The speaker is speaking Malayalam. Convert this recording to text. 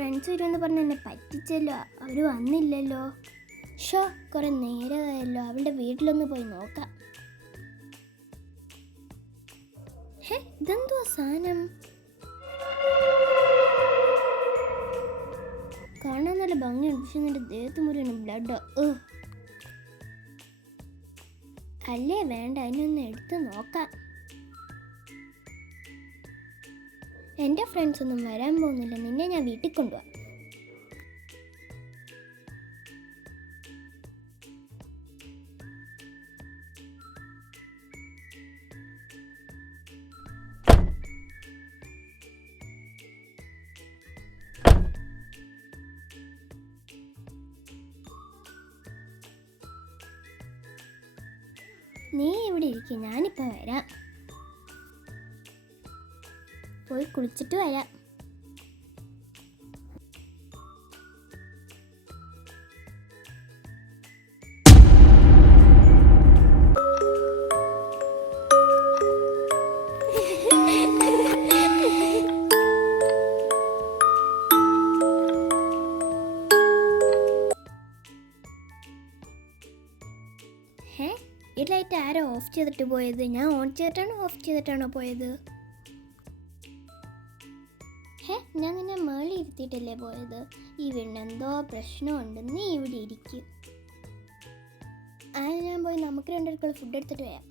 ഫ്രണ്ട്സ് വരുമെന്ന് പറഞ്ഞ് എന്നെ പറ്റിച്ചല്ലോ. അവർ വന്നില്ലല്ലോ. ഷോ, കുറേ നേരമായല്ലോ. അവളുടെ വീട്ടിലൊന്ന് പോയി നോക്കാം. ഇതെന്തുവാ സാധനം? കാണാൻ നല്ല ഭംഗിയുണ്ട്, പക്ഷെ നിന്റെ ദേഹത്ത് മുഴുവൻ ബ്ലഡ്. അല്ലേ വേണ്ട, അതിനൊന്ന് എടുത്ത് നോക്കാം. എൻ്റെ ഫ്രണ്ട്സ് ഒന്നും വരാൻ പോകുന്നില്ല. നിന്നെ ഞാൻ വീട്ടിൽ കൊണ്ടുപോവാം. നീ ഇവിടെ ഇരിക്കും, ഞാനിപ്പോൾ വരാം. പോയി കുളിച്ചിട്ട് വരാം. ഈ ലൈറ്റ് ആരോ ഓഫ് ചെയ്തിട്ട് പോയത്? ഞാൻ ഓൺ ചെയ്തിട്ടാണോ ഓഫ് ചെയ്തിട്ടാണോ പോയത്? ഞാൻ നിന്നെ മേളിൽ ഇരുത്തിയിട്ടല്ലേ പോയത്. ഈ വീടിനെന്തോ പ്രശ്നമുണ്ട്. നീ ഇവിടെ ഇരിക്കും. ഞാൻ പോയി നമുക്ക് രണ്ടുപേർക്കുള്ള ഫുഡ് എടുത്തിട്ട് വരാം.